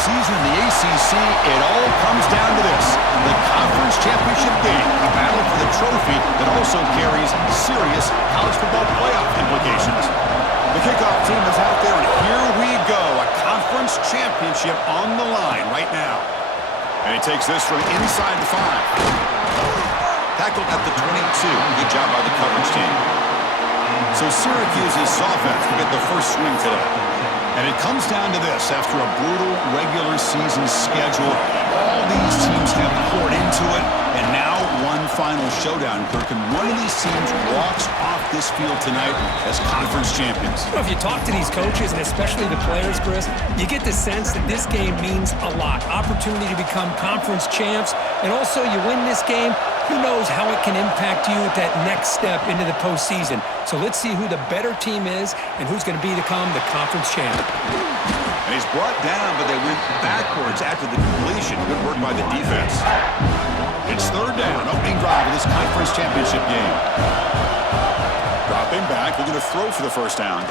season in the ACC, it all comes down to this: the conference championship game, a battle for the trophy that also carries serious college football playoff implications. The kickoff team is out there, and here we go. A conference championship on the line right now. And he takes this from inside the 5. Tackled at the 22. Good job by the coverage team. So Syracuse's offense will get the first swing today. And it comes down to this: after a brutal regular season schedule, all these teams have poured into it, and now one final showdown, Kirk, and one of these teams walks off this field tonight as conference champions. Well, if you talk to these coaches, and especially the players, Chris, you get the sense that this game means a lot. Opportunity to become conference champs, and also you win this game, who knows how it can impact you at that next step into the postseason. So let's see who the better team is and who's going to become the conference champ. And he's brought down, but they went backwards after the completion. Good work by the defense. It's third down, opening drive of this conference championship game. Dropping back, looking to throw for the first down.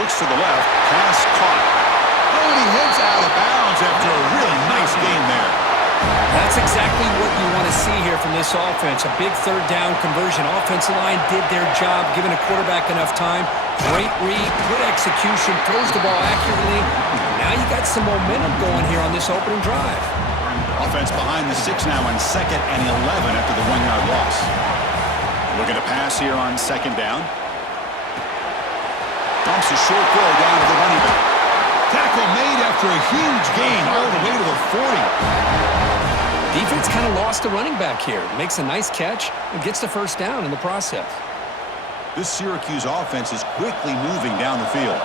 Looks to the left, pass caught. Oh, and he heads out of bounds after a really nice gain there. That's exactly what you want to see here from this offense. A big third down conversion. Offensive line did their job, giving a quarterback enough time. Great read, good execution, throws the ball accurately. Now you got some momentum going here on this opening drive. Offense behind the 6 now on 2nd and 11 after the 1-yard loss. Looking to pass here on 2nd down. Dumps a short throw down to the running back. Tackle made after a huge gain all the way to the 40. Defense kind of lost the running back here. Makes a nice catch and gets the first down in the process. This Syracuse offense is quickly moving down the field.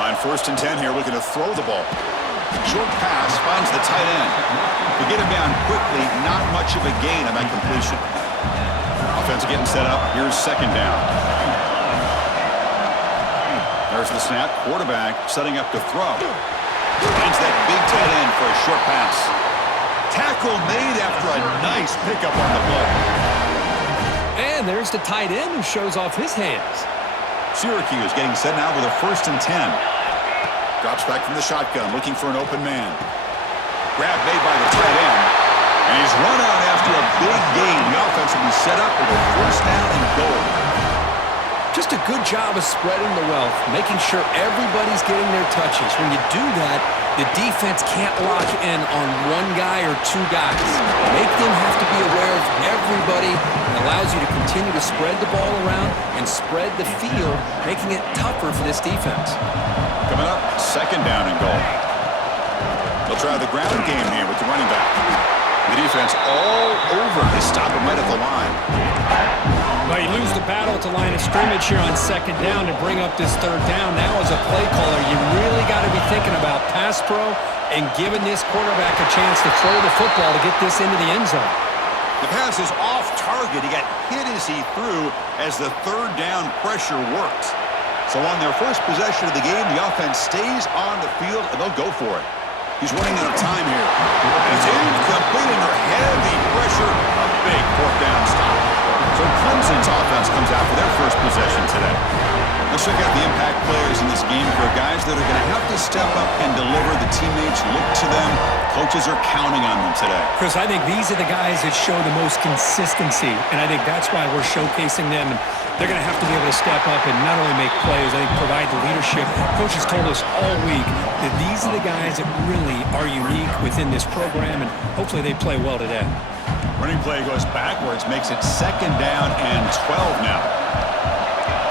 On 1st and 10 here, looking to throw the ball. Short pass finds the tight end. To get him down quickly, not much of a gain on that completion. Offense getting set up. Here's 2nd down. There's the snap. Quarterback setting up to throw. Finds that big tight end for a short pass. Tackle made after a nice pickup on the play. And there's the tight end who shows off his hands. Syracuse getting set now with a 1st and 10. Drops back from the shotgun, looking for an open man. Grab made by the tight end. And he's run out after a big gain. The offense will be set up with a 1st down and goal. Just a good job of spreading the wealth, making sure everybody's getting their touches. When you do that, the defense can't lock in on one guy or 2 guys. Make them have to be aware of everybody. It allows you to continue to spread the ball around and spread the field, making it tougher for this defense. Coming up, 2nd down and goal. They'll try the ground game here with the running back. The defense all over. They stop him right at the line. Well, you lose the battle at the line of scrimmage here on 2nd down to bring up this 3rd down. Now as a play caller, you really got to be thinking about pass pro and giving this quarterback a chance to throw the football to get this into the end zone. The pass is off target. He got hit as he threw as the 3rd down pressure worked. So on their first possession of the game, the offense stays on the field, and they'll go for it. He's running out of time here. And it's incomplete under heavy pressure. A big 4th down stop. So Clemson's offense comes out for their first possession today. Let's check out the impact players in this game for guys that are going to have to step up and deliver. The teammates look to them. Coaches are counting on them today. Chris, I think these are the guys that show the most consistency, and I think that's why we're showcasing them. And they're going to have to be able to step up and not only make plays, I think provide the leadership. Coach has told us all week that these are the guys that really are unique within this program, and hopefully they play well today. Running play goes backwards, makes it 2nd down and 12 now.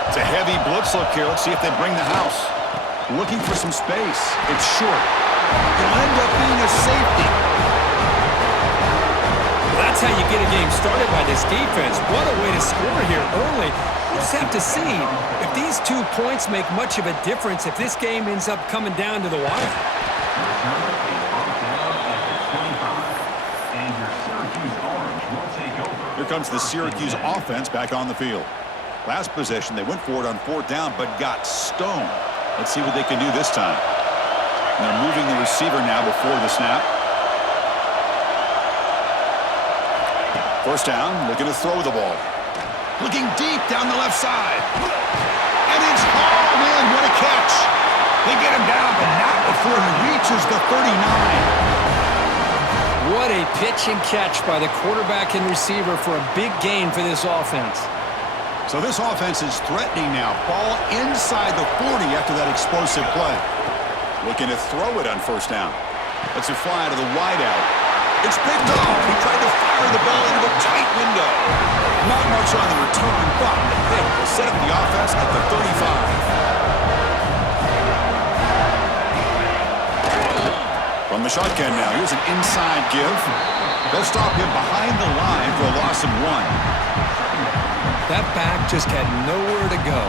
It's a heavy blitz look here. Let's see if they bring the house. Looking for some space. It's short. It'll end up being a safety. Well, that's how you get a game started by this defense. What a way to score here early. We'll just have to see if these 2 points make much of a difference, if this game ends up coming down to the wire. Here comes the Syracuse offense back on the field. Last possession, they went for it on 4th down, but got stoned. Let's see what they can do this time. And they're moving the receiver now before the snap. 1st down, looking to throw the ball. Looking deep down the left side. And it's hauled in. What a catch. They get him down, but not before he reaches the 39. What a pitch and catch by the quarterback and receiver for a big gain for this offense. So this offense is threatening now. Ball inside the 40 after that explosive play. Looking to throw it on first down. Lets it fly to the wideout. It's picked off. He tried to fire the ball into a tight window. Not much on the return, but the pick will set up the offense at the 35. From the shotgun now, here's an inside give. They'll stop him behind the line for a loss of 1. That back just had nowhere to go.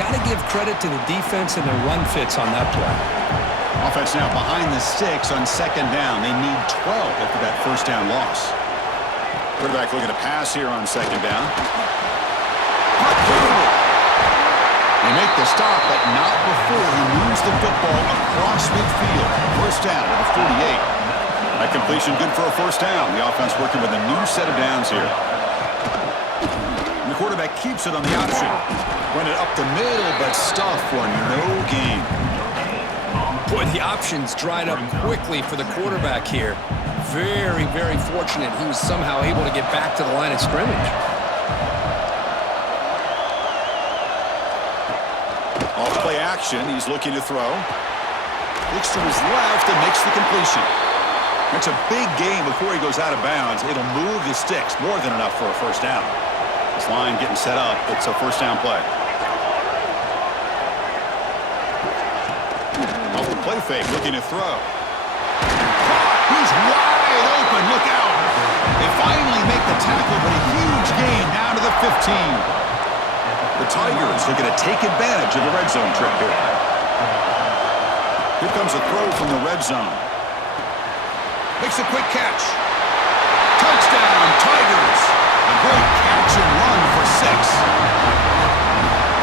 Got to give credit to the defense and their run fits on that play. Offense now behind the 6 on second down. They need 12 after that first down loss. Quarterback looking to pass here on second down. They make the stop, but not before he moves the football across midfield. First down at the 48. That completion good for a first down. The offense working with a new set of downs here. And the quarterback keeps it on the option. Run it up the middle, but stuff for no gain. Boy, the options dried up quickly for the quarterback here. Very, very fortunate he was somehow able to get back to the line of scrimmage. Off play action, he's looking to throw. Looks to his left and makes the completion. That's a big gain before he goes out of bounds. It'll move the sticks, more than enough for a first down. This line getting set up. It's a first down play. Off the play fake, looking to throw. He's wide open, look out. They finally make the tackle, but a huge gain down to the 15. The Tigers looking to take advantage of the red zone trip here. Here comes a throw from the red zone. Makes a quick catch. Touchdown, Tigers. A great catch and run for 6.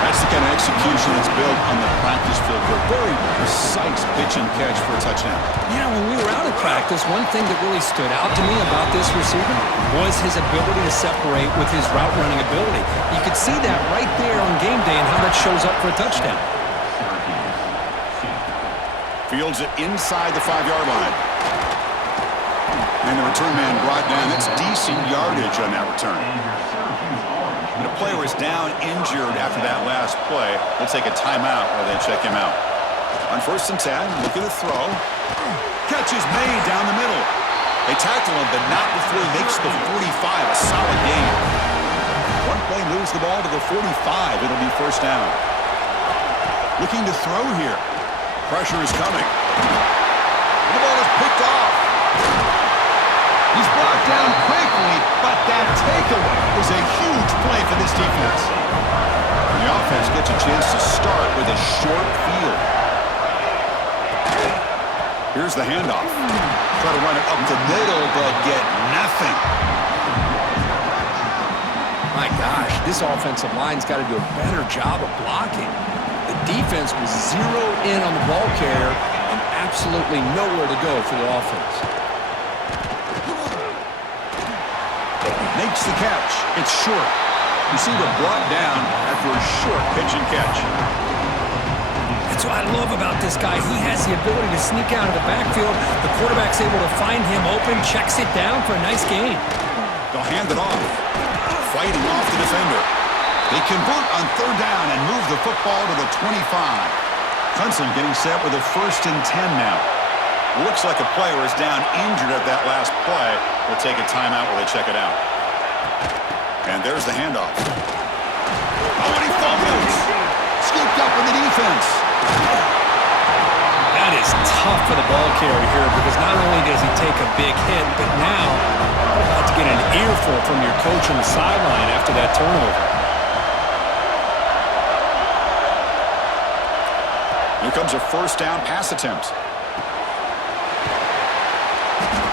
That's the kind of execution that's built on the practice field. A very precise pitch and catch for a touchdown. Yeah, when we were out at practice, one thing that really stood out to me about this receiver was his ability to separate with his route running ability. You could see that right there on game day and how that shows up for a touchdown. Fields it inside the 5-yard line. And the return man brought down. That's decent yardage on that return. And a player is down injured after that last play. They'll take a timeout while they check him out. On first and 10, looking to throw. Catch is made down the middle. They tackle him, but not before he makes the 45, a solid gain. One play moves the ball to the 45. It'll be first down. Looking to throw here. Pressure is coming. The ball is picked off. He's brought down quickly, but that takeaway is a huge play for this defense. The offense gets a chance to start with a short field. Here's the handoff. Try to run it up the middle, but get nothing. My gosh, this offensive line's got to do a better job of blocking. The defense was zeroed in on the ball carrier and absolutely nowhere to go for the offense. Makes the catch. It's short. Receiver brought down after a short pitch and catch. That's what I love about this guy. He has the ability to sneak out of the backfield. The quarterback's able to find him open, checks it down for a nice gain. They'll hand it off. Fighting off the defender. They convert on third down and move the football to the 25. Clemson getting set with a first and 10 now. Looks like a player is down injured at that last play. They'll take a timeout while they check it out. And there's the handoff. Oh, and he fumbles. Scooped up in the defense. That is tough for the ball carrier here because not only does he take a big hit, but now you're about to get an earful from your coach on the sideline after that turnover. Here comes a first down pass attempt.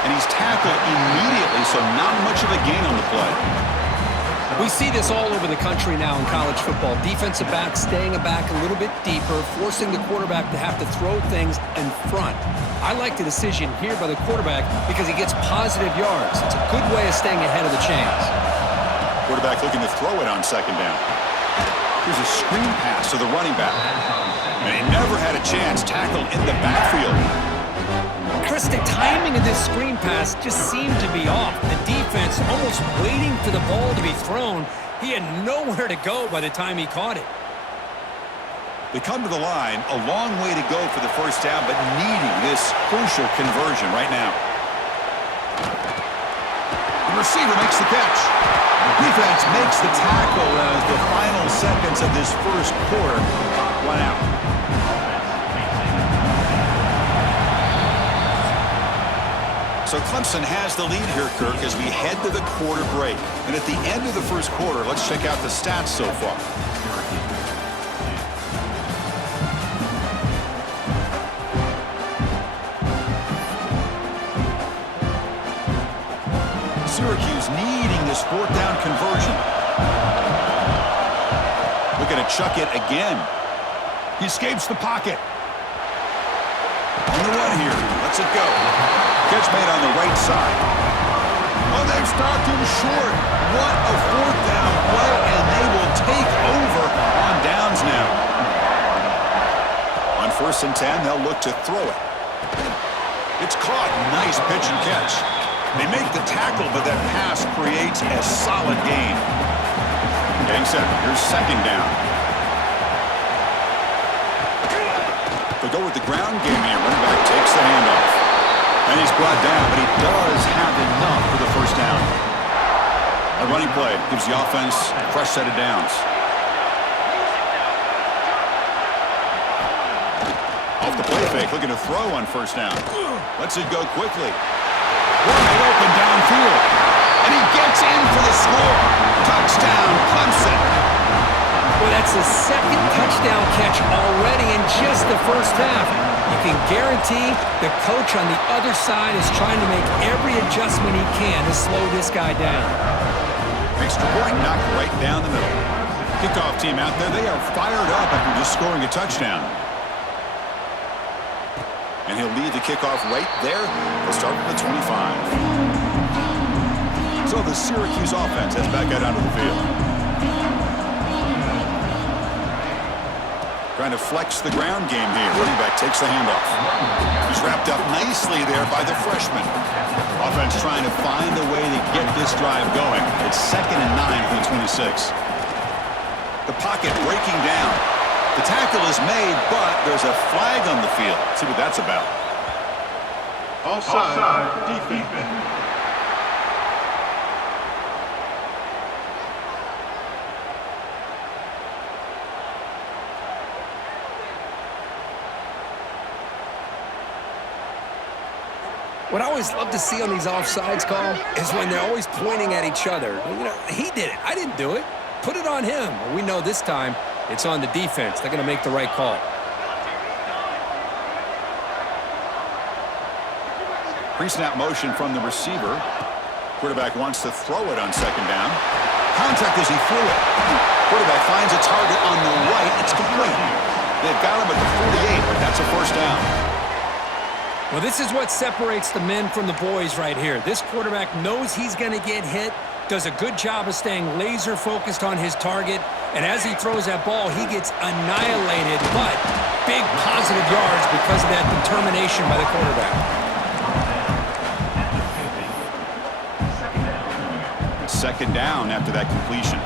And he's tackled immediately, so not much of a gain on the play. We see this all over the country now in college football. Defensive backs staying back a little bit deeper, forcing the quarterback to have to throw things in front. I like the decision here by the quarterback because he gets positive yards. It's a good way of staying ahead of the chains. Quarterback looking to throw it on second down. Here's a screen pass to the running back. And he never had a chance tackled in the backfield. Chris, the timing of this screen pass just seemed to be off. The defense almost waiting for the ball to be thrown. He had nowhere to go by the time he caught it. They come to the line, a long way to go for the first down, but needing this crucial conversion right now. The receiver makes the catch. The defense makes the tackle as the final seconds of this first quarter run out. So Clemson has the lead here, Kirk, as we head to the quarter break. And at the end of the first quarter, let's check out the stats so far. Syracuse needing this fourth down conversion. Looking to chuck it again. He escapes the pocket. On the run here. Lets it go. Catch made on the right side. Oh, they've stopped him short. What a fourth down play, and they will take over on downs now. On 1st and 10, they'll look to throw it. It's caught. Nice pitch and catch. They make the tackle, but that pass creates a solid gain. Getting set. Here's 2nd down. They'll go with the ground game here. Running back takes the handoff. And he's brought down, but he does have enough for the first down. A running play gives the offense a fresh set of downs. Off the play fake, looking to throw on 1st down. Lets it go quickly. Wide open downfield. And he gets in for the score. Touchdown, Clemson. Well, that's the 2nd touchdown catch already in just the first half. You can guarantee the coach on the other side is trying to make every adjustment he can to slow this guy down. Extra point knocked right down the middle. Kickoff team out there, they are fired up after just scoring a touchdown. And he'll lead the kickoff right there. They'll start from the 25. So the Syracuse offense heads back out onto the field. Trying to flex the ground game here. Running back takes the handoff. He's wrapped up nicely there by the freshman. Offense trying to find a way to get this drive going. It's 2nd and 9 from the 26. The pocket breaking down. The tackle is made, but there's a flag on the field. Let's see what that's about. Offside defense. What I always love to see on these offsides call is when they're always pointing at each other. You know, he did it. I didn't do it. Put it on him. Well, we know this time it's on the defense. They're going to make the right call. Pre-snap motion from the receiver. Quarterback wants to throw it on 2nd down. Contact as he threw it. Quarterback finds a target on the right. It's complete. They've got him at the 48, but that's a first down. Well, this is what separates the men from the boys right here. This quarterback knows he's going to get hit, does a good job of staying laser focused on his target, and as he throws that ball, he gets annihilated, but big positive yards because of that determination by the quarterback. 2nd down after that completion.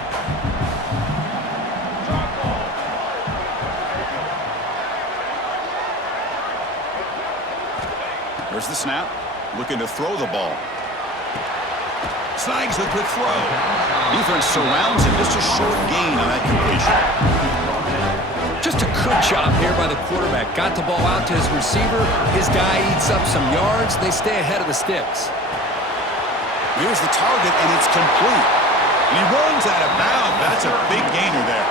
There's the snap. Looking to throw the ball. Snags the quick throw. Defense surrounds him. Just a short gain on that completion. Just a good job here by the quarterback. Got the ball out to his receiver. His guy eats up some yards. They stay ahead of the sticks. Here's the target, and it's complete. He runs out of bounds. That's a big gainer there.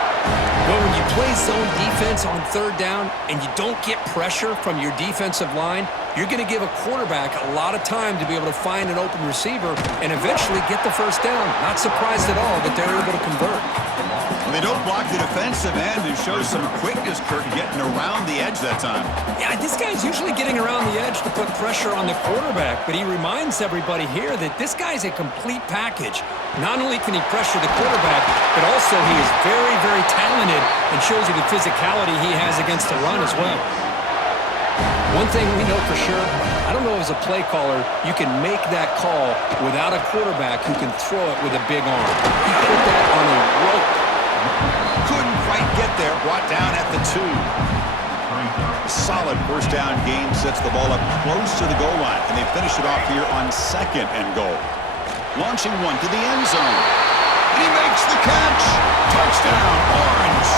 Well, when you play zone defense on 3rd down and you don't get pressure from your defensive line, you're going to give a quarterback a lot of time to be able to find an open receiver and eventually get the first down. Not surprised at all that they're able to convert. They don't block the defensive end and show some quickness, Kirk, getting around the edge that time. Yeah, this guy's usually getting around the edge to put pressure on the quarterback, but he reminds everybody here that this guy's a complete package. Not only can he pressure the quarterback, but also he is very, very talented and shows you the physicality he has against the run as well. One thing we know for sure, I don't know as a play caller, you can make that call without a quarterback who can throw it with a big arm. He put that on a rope. Couldn't quite get there, brought down at the 2. Solid first down gain sets the ball up close to the goal line, and they finish it off here on 2nd and goal. Launching one to the end zone. And he makes the catch. Touchdown, Orange.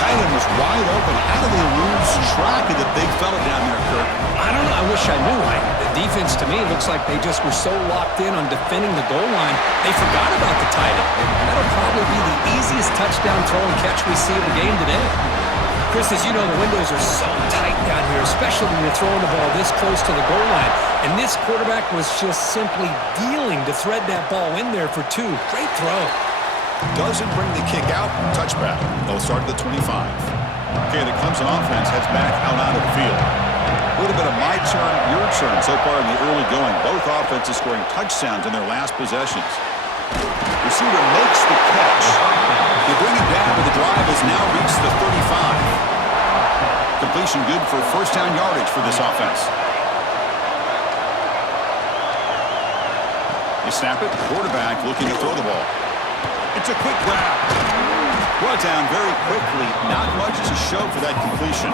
Tight end was wide open. How do they lose track of the big fella down there, Kirk? I don't know. I wish I knew. The defense, to me, looks like they just were so locked in on defending the goal line, they forgot about the tight end. That'll probably be the easiest touchdown throw and catch we see in the game today. Chris, as you know, the windows are so tight down here, especially when you're throwing the ball this close to the goal line. And this quarterback was just simply dealing to thread that ball in there for 2. Great throw. Doesn't bring the kick out. Touchback. They'll start at the 25. Okay, the Clemson offense heads back out onto the field. A little bit of my turn, your turn so far in the early going. Both offenses scoring touchdowns in their last possessions. Receiver makes the catch. They bring it down, but the drive has now reached the 35. Completion good for first down yardage for this offense. They snap it. Quarterback looking to throw the ball. It's a quick grab. Brought down very quickly. Not much to show for that completion.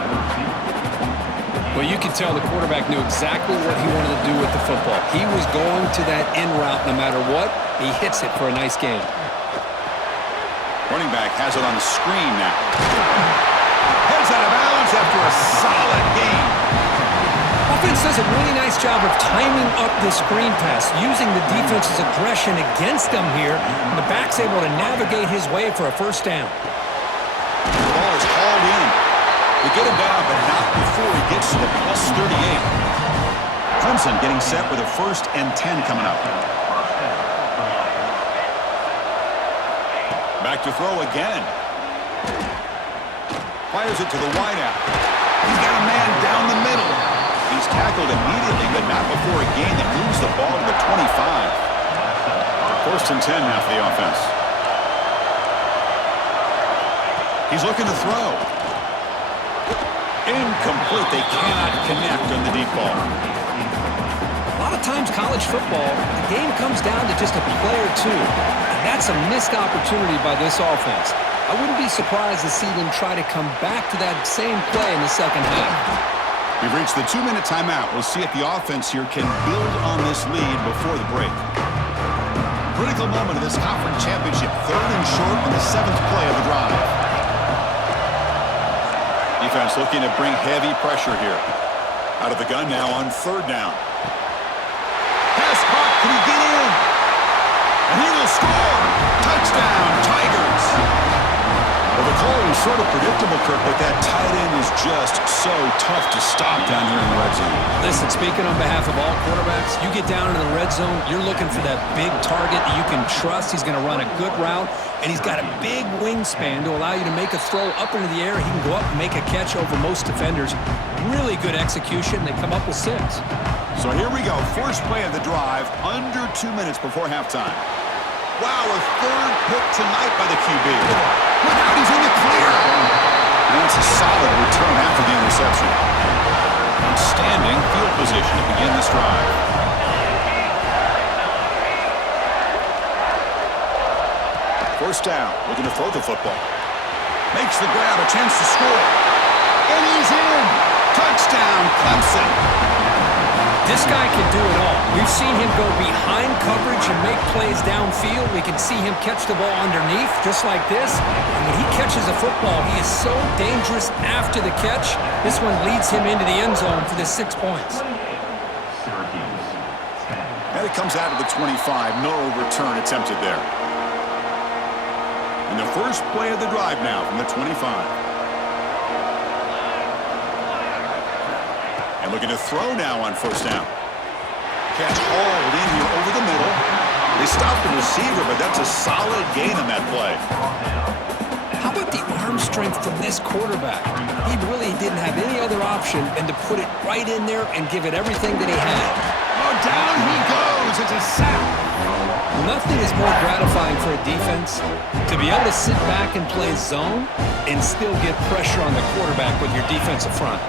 Well, you can tell the quarterback knew exactly what he wanted to do with the football. He was going to that in route no matter what. He hits it for a nice gain. Running back has it on the screen now. Heads out of bounds after a solid gain. Offense does a really nice job of timing up the screen pass, using the defense's aggression against them here. And the back's able to navigate his way for a first down. The ball is hauled in. They get him down, but not before he gets to the plus 38. Clemson getting set with a 1st and 10 coming up. Back to throw again. Fires it to the wideout. He's got a man down the middle. He's tackled immediately, but not before a gain that moves the ball to the 25. 1st and 10 now for the offense. He's looking to throw. Incomplete. They cannot connect on the deep ball. A lot of times college football, the game comes down to just a play or two. And that's a missed opportunity by this offense. I wouldn't be surprised to see them try to come back to that same play in the second half. We've reached the 2-minute timeout. We'll see if the offense here can build on this lead before the break. Critical moment of this conference championship. 3rd and short on the 7th play of the drive. Defense looking to bring heavy pressure here. Out of the gun now on 3rd down. Pass caught. Can he get in? And he will score. Touchdown, Tigers. Well, the call was sort of predictable, Kirk, but that tight end is just so tough to stop down here in the red zone. Listen, speaking on behalf of all quarterbacks, you get down into the red zone, you're looking for that big target that you can trust. He's going to run a good route, and he's got a big wingspan to allow you to make a throw up into the air. He can go up and make a catch over most defenders. Really good execution. They come up with 6. So here we go. First play of the drive, under 2 minutes before halftime. Wow, a 3rd pick tonight by the QB. Look out, he's in the clear. And that's a solid return after the interception. Outstanding field position to begin this drive. First down, looking to throw the football. Makes the grab, a chance to score. And he's in. Touchdown, Clemson. This guy can do it all. We've seen him go behind coverage and make plays downfield. We can see him catch the ball underneath, just like this. And when he catches a football, he is so dangerous after the catch. This one leads him into the end zone for the 6 points. Syracuse. And it comes out of the 25. No return attempted there. And the first play of the drive now from the 25. Looking to throw now on first down. Catch hauled in here over the middle. They stopped the receiver, but that's a solid gain on that play. How about the arm strength from this quarterback? He really didn't have any other option than to put it right in there and give it everything that he had. Oh, down he goes. It's a sack. Nothing is more gratifying for a defense to be able to sit back and play zone and still get pressure on the quarterback with your defensive front.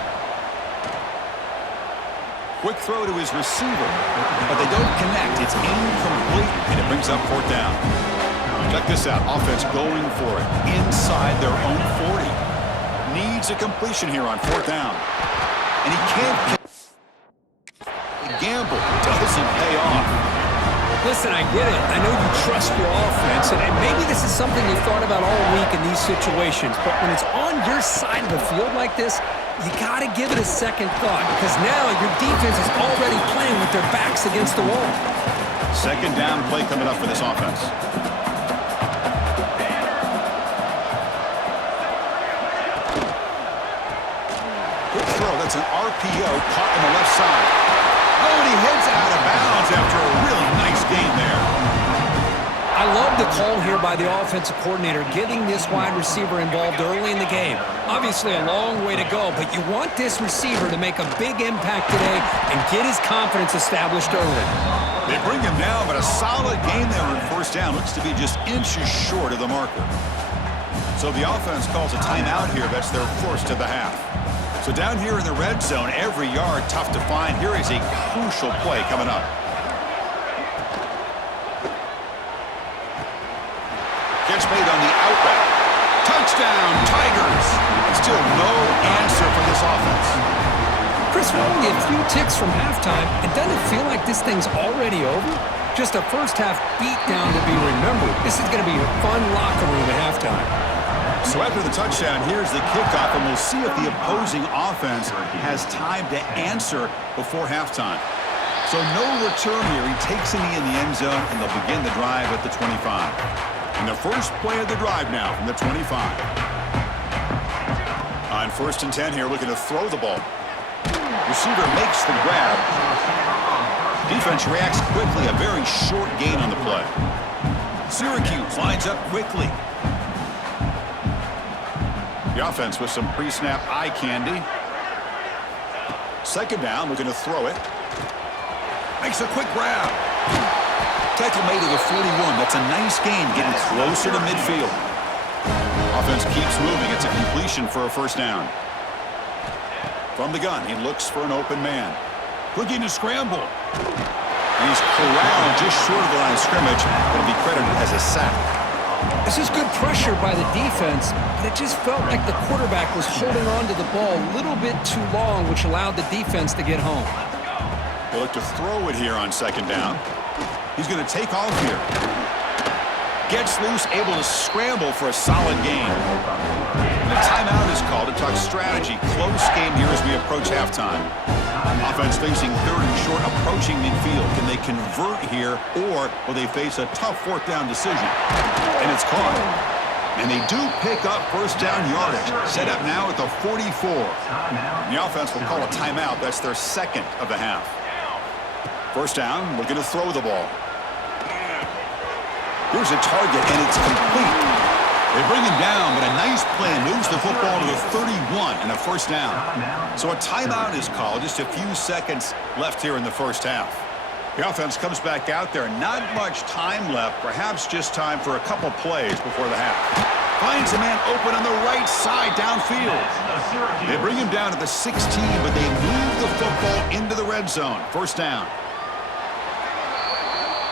Quick throw to his receiver, but they don't connect. It's incomplete, and it brings up fourth down. Check this out. Offense going for it inside their own 40. Needs a completion here on fourth down. And he can't gamble. Doesn't pay off. Listen, I get it. I know you trust your offense, and maybe this is something you thought about all week in these situations, but when it's on your side of the field like this, you got to give it a second thought, because now your defense is already playing with their backs against the wall. Second down play coming up for this offense. Good throw. That's an RPO caught on the left side. Oh, and he heads out of bounds after a really nice gain there. I love the call here by the offensive coordinator, getting this wide receiver involved early in the game. Obviously a long way to go, but you want this receiver to make a big impact today and get his confidence established early. They bring him down, but a solid gain there in first down. Looks to be just inches short of the marker. So the offense calls a timeout here. That's their first of the half. So down here in the red zone, every yard tough to find. Here is a crucial play coming up. Catch made on the out route. Touchdown, Tigers! And still no answer from this offense. Chris, we're only a few ticks from halftime, and doesn't it feel like this thing's already over? Just a first-half beatdown to be remembered. This is going to be a fun locker room at halftime. So after the touchdown, here's the kickoff, and we'll see if the opposing offense has time to answer before halftime. So no return here. He takes a knee in the end zone, and they'll begin the drive at the 25. And the first play of the drive now from the 25. On 1st and 10 here, looking to throw the ball. Receiver makes the grab. Defense reacts quickly. A very short gain on the play. Syracuse lines up quickly. The offense with some pre-snap eye candy. Second down, looking to throw it. Makes a quick grab. Tackle made to the 41. That's a nice gain, getting closer to midfield. Offense keeps moving. It's a completion for a first down. From the gun, he looks for an open man. Looking to scramble. And he's corralled just short of the line of scrimmage. It'll be credited as a sack. This is good pressure by the defense, but it just felt like the quarterback was holding on to the ball a little bit too long, which allowed the defense to get home. They'll look to throw it here on second down. He's going to take off here. Gets loose, able to scramble for a solid gain. And a timeout is called to talk strategy. Close game here as we approach halftime. Offense facing third and short, approaching midfield. Can they convert here, or will they face a tough fourth down decision? And it's caught. And they do pick up first down yardage. Set up now at the 44. The offense will call a timeout. That's their second of the half. First down, looking to throw the ball. Here's a target, and it's complete. They bring him down, but a nice play moves the football to the 31 and a first down. So a timeout is called. Just a few seconds left here in the first half. The offense comes back out there. Not much time left. Perhaps just time for a couple plays before the half. Finds a man open on the right side downfield. They bring him down to the 16, but they move the football into the red zone. First down.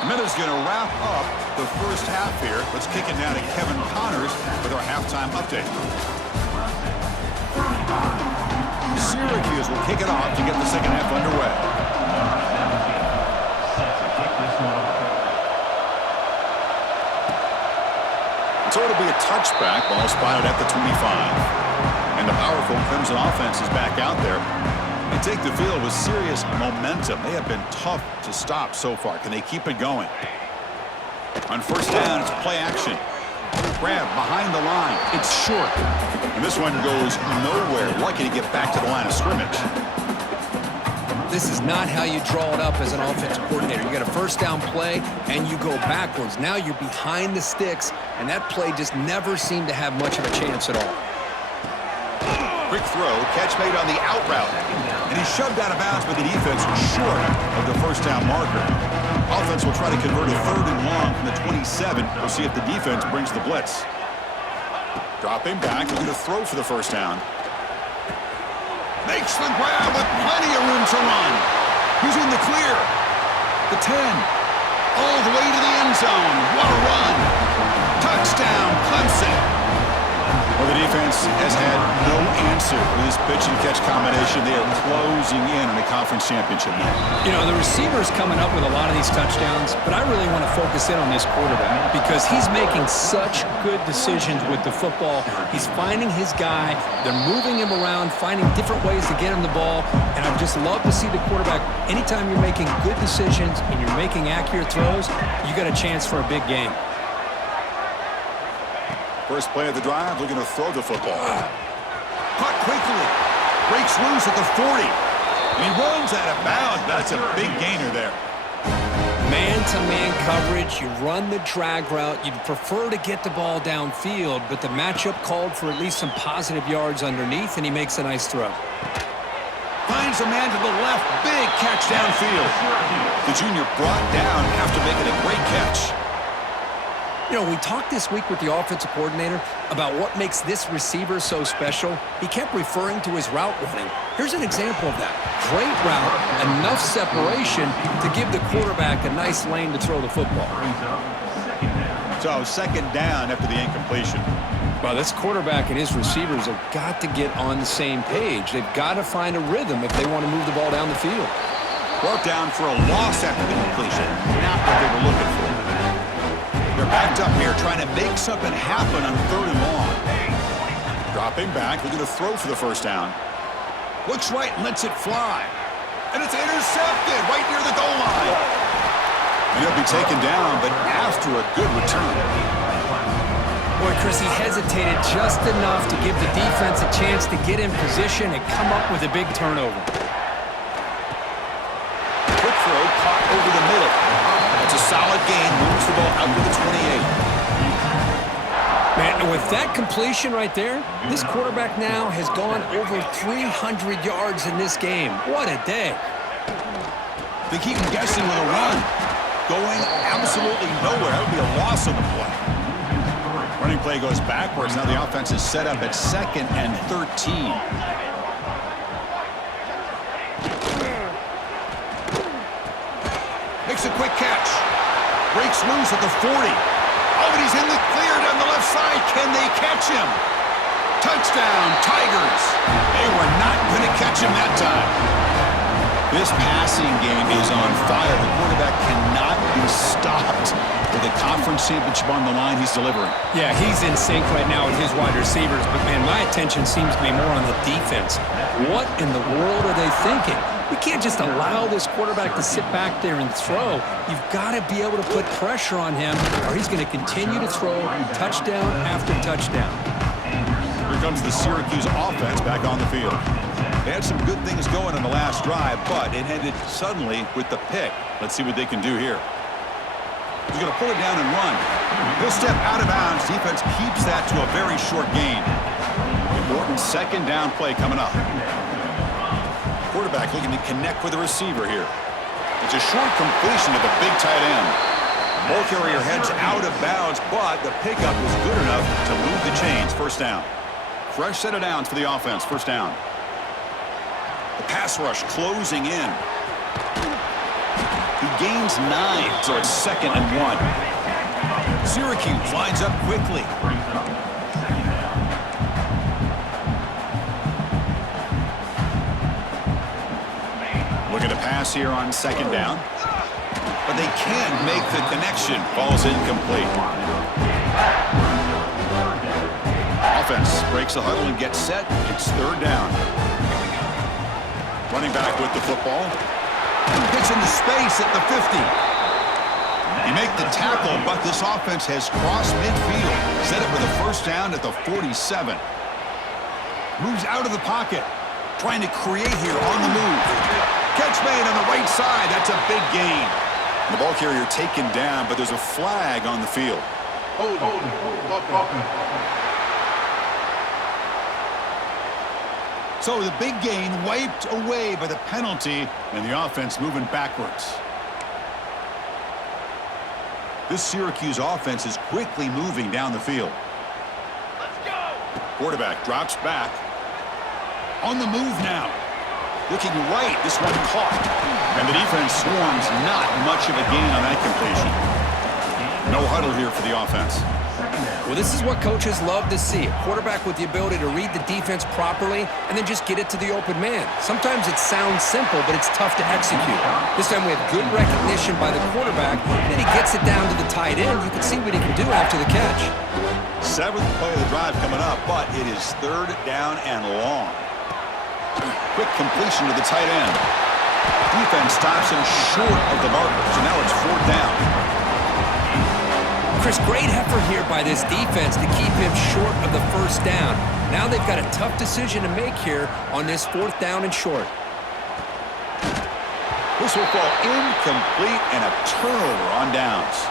A minute's going to wrap up the first half here. Let's kick it down to Kevin Connors with our halftime update. Syracuse will kick it off to get the second half underway. So it'll be a touchback, ball spotted at the 25. And the powerful Clemson offense is back out there. They take the field with serious momentum. They have been tough to stop so far. Can they keep it going? On first down, it's play action. Grab behind the line. It's short. And this one goes nowhere. Lucky to get back to the line of scrimmage. This is not how you draw it up as an offensive coordinator. You got a first down play, and you go backwards. Now you're behind the sticks, and that play just never seemed to have much of a chance at all. Quick throw, catch made on the out route. And he's shoved out of bounds by the defense short of the first down marker. Offense will try to convert a 3rd and long from the 27. We'll see if the defense brings the blitz. Dropping back, looking to throw for the first down. Makes the grab with plenty of room to run. He's in the clear. The 10. All the way to the end zone. What a run. Touchdown, Clemson. Well, the defense has had no answer for this pitch-and-catch combination. They are closing in on the conference championship now. You know, the receiver's coming up with a lot of these touchdowns, but I really want to focus in on this quarterback because he's making such good decisions with the football. He's finding his guy. They're moving him around, finding different ways to get him the ball, and I just love to see the quarterback. Anytime you're making good decisions and you're making accurate throws, you got a chance for a big game. First play of the drive, looking to throw the football. Caught quickly. Breaks loose at the 40. And he runs out of bounds. That's a big gainer there. Man-to-man coverage, you run the drag route. You'd prefer to get the ball downfield, but the matchup called for at least some positive yards underneath, and he makes a nice throw. Finds a man to the left. Big catch downfield. The junior brought down after making a great catch. You know, we talked this week with the offensive coordinator about what makes this receiver so special. He kept referring to his route running. Here's an example of that. Great route, enough separation to give the quarterback a nice lane to throw the football. So, second down after the incompletion. Well, this quarterback and his receivers have got to get on the same page. They've got to find a rhythm if they want to move the ball down the field. Brought down for a loss after the completion. Not what they were looking for. They're backed up here trying to make something happen on 3rd and long. Dropping back, looking to throw for the first down. Looks right and lets it fly. And it's intercepted right near the goal line. And he'll be taken down, but after a good return. Boy, Chris, he hesitated just enough to give the defense a chance to get in position and come up with a big turnover. Quick throw caught over the middle. It's a solid gain, moves the ball out to the 28. Man, with that completion right there, this quarterback now has gone over 300 yards in this game. What a day. They keep him guessing with a run. Going absolutely nowhere. That would be a loss on the play. Running play goes backwards. Now the offense is set up at 2nd and 13. Makes a quick catch. Breaks loose at the 40. Oh, and he's in the clear down the left side. Can they catch him? Touchdown, Tigers. They were not going to catch him that time. This passing game is on fire. The quarterback cannot be stopped. With the conference championship on the line, he's delivering. Yeah, he's in sync right now with his wide receivers, but, man, my attention seems to be more on the defense. What in the world are they thinking? We can't just allow this quarterback to sit back there and throw. You've got to be able to put pressure on him, or he's going to continue to throw touchdown after touchdown. Here comes the Syracuse offense back on the field. They had some good things going in the last drive, but it ended suddenly with the pick. Let's see what they can do here. He's going to pull it down and run. He'll step out of bounds. Defense keeps that to a very short gain. Important second down play coming up. Quarterback looking to connect with the receiver here. It's a short completion to the big tight end. Ball carrier heads out of bounds, but the pickup was good enough to move the chains. First down. Fresh set of downs for the offense. First down. The pass rush closing in. He gains 9, so it's 2nd and 1. Syracuse lines up quickly. Looking to pass here on 2nd down. But they can't make the connection. Ball's incomplete. Offense breaks the huddle and gets set. It's 3rd down. Running back with the football. Gets into space at the 50. He make the tackle, but this offense has crossed midfield. Set up with a first down at the 47. Moves out of the pocket. Trying to create here on the move. Catch made on the right side. That's a big gain. The ball carrier taken down, but there's a flag on the field. So the big gain wiped away by the penalty, and the offense moving backwards. This Syracuse offense is quickly moving down the field. Let's go! Quarterback drops back. On the move now. Looking right, this one caught. And the defense swarms, not much of a gain on that completion. No huddle here for the offense. Well, this is what coaches love to see. A quarterback with the ability to read the defense properly and then just get it to the open man. Sometimes it sounds simple, but it's tough to execute. This time we have good recognition by the quarterback. Then he gets it down to the tight end. You can see what he can do after the catch. 7th play of the drive coming up, but it is 3rd down and long. Quick completion to the tight end. Defense stops him short of the marker, so now it's 4th down. Chris, great effort here by this defense to keep him short of the 1st down. Now they've got a tough decision to make here on this 4th down and short. This will fall incomplete and a turnover on downs.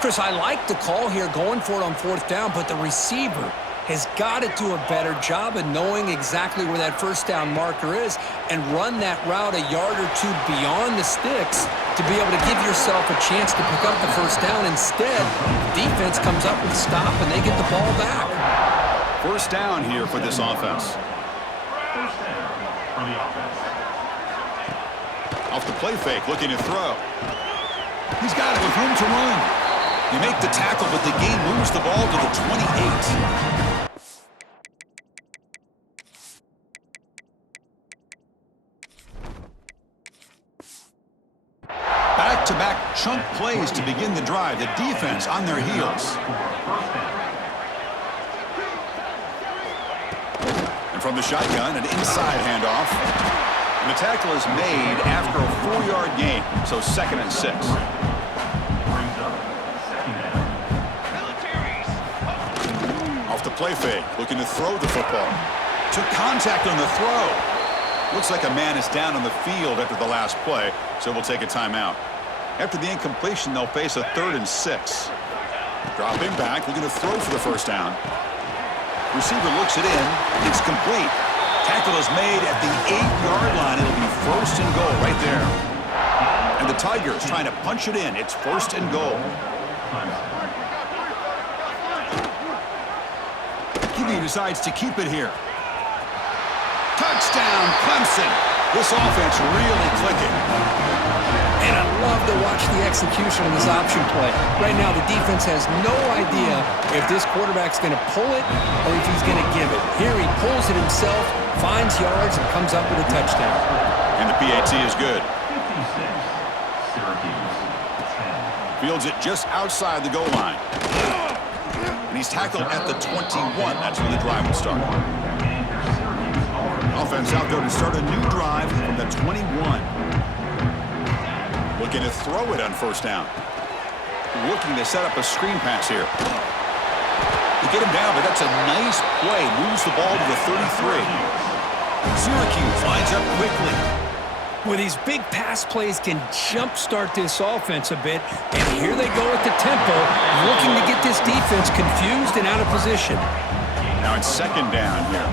Chris, I like the call here going for it on 4th down, but the receiver has got to do a better job of knowing exactly where that 1st down marker is and run that route a yard or two beyond the sticks to be able to give yourself a chance to pick up the 1st down. Instead, the defense comes up with a stop and they get the ball back. 1st down here for this offense. 1st down for the offense. Off the play fake, looking to throw. He's got it with room to run. You make the tackle, but the gain moves the ball to the 28. Back-to-back chunk plays to begin the drive. The defense on their heels. And from the shotgun, an inside handoff. And the tackle is made after a 4-yard gain, so 2nd and 6. Off the play fake, looking to throw the football. Took contact on the throw. Looks like a man is down on the field after the last play, so we'll take a timeout. After the incompletion, they'll face a 3rd and 6. Dropping back, looking to throw for the 1st down. Receiver looks it in. It's complete. Tackle is made at the 8-yard line. It'll be 1st and goal right there. And the Tigers trying to punch it in. It's 1st and goal. QB decides to keep it here. Touchdown, Clemson. This offense really clicking. And I love to watch the execution of this option play. Right now, the defense has no idea if this quarterback's going to pull it or if he's going to give it. Here he pulls it himself, finds yards, and comes up with a touchdown. And the PAT is good. 56, Syracuse, 10. Fields it just outside the goal line. And he's tackled at the 21. That's where the drive will start. Offense out there to start a new drive from the 21. Looking to throw it on 1st down. Looking to set up a screen pass here. To get him down, but that's a nice play. Moves the ball to the 33. Syracuse lines up quickly. Well, these big pass plays can jumpstart this offense a bit. And here they go at the tempo, looking to get this defense confused and out of position. Now it's 2nd down here.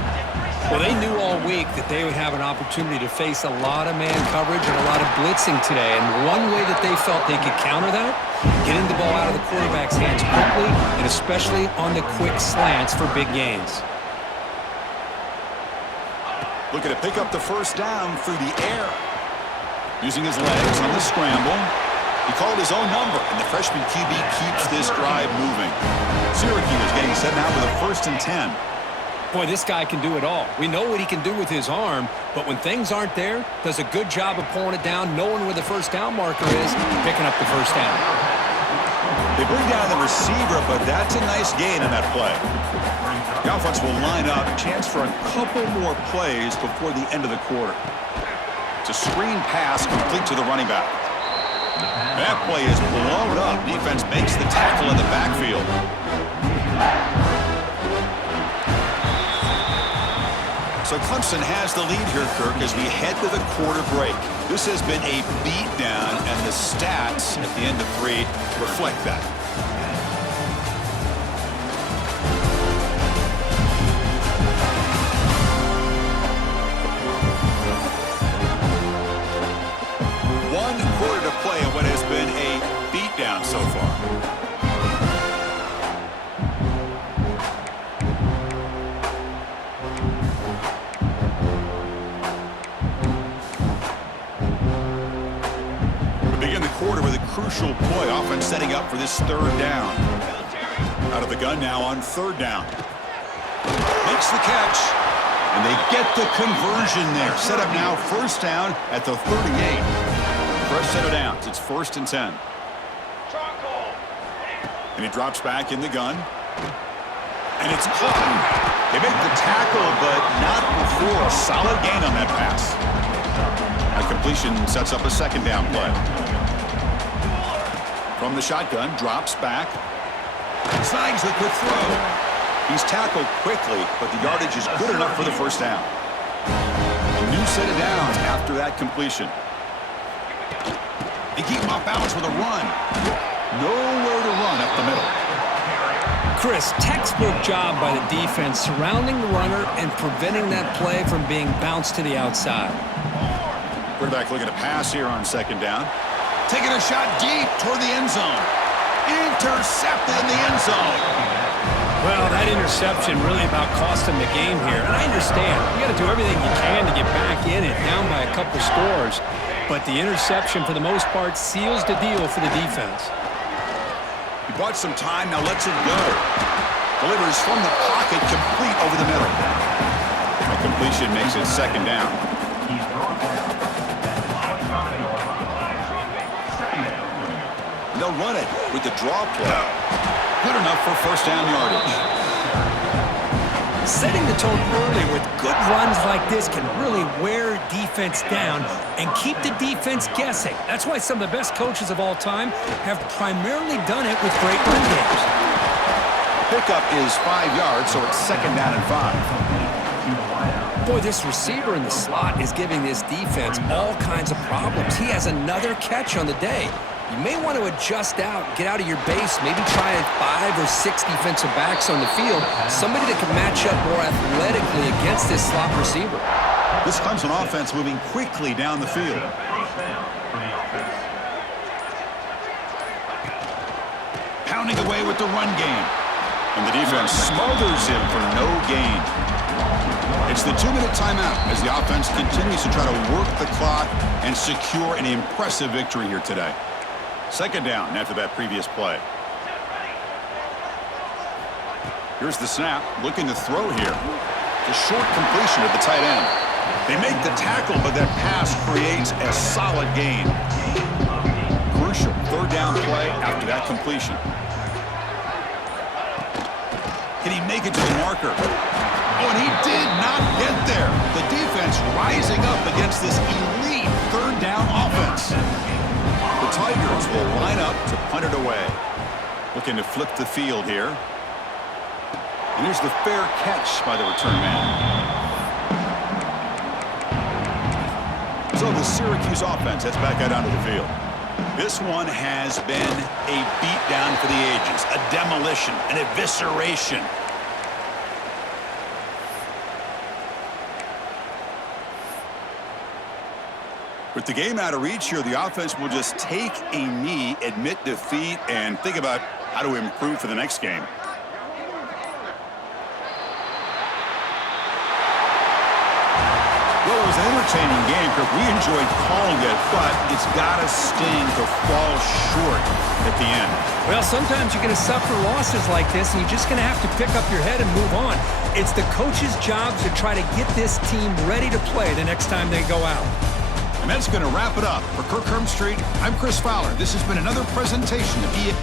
Well, they knew all week that they would have an opportunity to face a lot of man coverage and a lot of blitzing today. And one way that they felt they could counter that, getting the ball out of the quarterback's hands quickly, and especially on the quick slants for big gains. Looking to pick up the 1st down through the air. Using his legs on the scramble. He called his own number, and the freshman QB keeps this drive moving. Syracuse getting set now with a 1st and 10. Boy, this guy can do it all. We know what he can do with his arm, but when things aren't there, does a good job of pulling it down, knowing where the 1st down marker is, picking up the 1st down. They bring down the receiver, but that's a nice gain on that play. The offense will line up, chance for a couple more plays before the end of the quarter. It's a screen pass complete to the running back. That play is blown up. Defense makes the tackle in the backfield. So Clemson has the lead here, Kirk, as we head to the quarter break. This has been a beatdown, and the stats at the end of 3 reflect that. One quarter to play in what has been a beatdown so far. With a crucial play, offense setting up for this 3rd down. Out of the gun now on 3rd down. Makes the catch, and they get the conversion there. Set up now 1st down at the 38. Fresh set of downs. It's 1st and 10. And he drops back in the gun. And it's caught. They make the tackle, but not before a solid gain on that pass. A completion sets up a 2nd down play. From the shotgun, drops back. Signs the quick throw. He's tackled quickly, but the yardage is good enough for the 1st down. A new set of downs after that completion. They keep him off balance with a run. Nowhere to run up the middle. Chris, textbook job by the defense surrounding the runner and preventing that play from being bounced to the outside. Quarterback looking to pass here on 2nd down. Taking a shot deep toward the end zone. Intercepted in the end zone. Well, that interception really about cost him the game here. And I understand. You got to do everything you can to get back in it, down by a couple scores. But the interception, for the most part, seals the deal for the defense. He bought some time, now lets it go. Delivers from the pocket, complete over the middle. A completion makes it 2nd down. They'll run it with the draw play. Good enough for 1st down yardage. Setting the tone early with good runs like this can really wear defense down and keep the defense guessing. That's why some of the best coaches of all time have primarily done it with great run games. Pickup is 5 yards, so it's 2nd down and 5. Boy, this receiver in the slot is giving this defense all kinds of problems. He has another catch on the day. You may want to adjust out, get out of your base, maybe try 5 or 6 defensive backs on the field, somebody that can match up more athletically against this slot receiver. This Clemson offense moving quickly down the field. Pounding away with the run game. And the defense smothers him for no gain. It's the 2-minute timeout as the offense continues to try to work the clock and secure an impressive victory here today. 2nd down after that previous play. Here's the snap, looking to throw here. The short completion at the tight end. They make the tackle, but that pass creates a solid gain. Crucial 3rd down play after that completion. Can he make it to the marker? Oh, and he did not get there. The defense rising up against this elite 3rd down offense. The Tigers will line up to punt it away. Looking to flip the field here. And here's the fair catch by the return man. So the Syracuse offense heads back out onto the field. This one has been a beatdown for the ages, a demolition, an evisceration. With the game out of reach here, the offense will just take a knee, admit defeat, and think about how to improve for the next game. Well, it was an entertaining game, Kirk. We enjoyed calling it, but it's got to sting to fall short at the end. Well, sometimes you're going to suffer losses like this, and you're just going to have to pick up your head and move on. It's the coach's job to try to get this team ready to play the next time they go out. And that's going to wrap it up. For Kirk Street, I'm Chris Fowler. This has been another presentation of EA.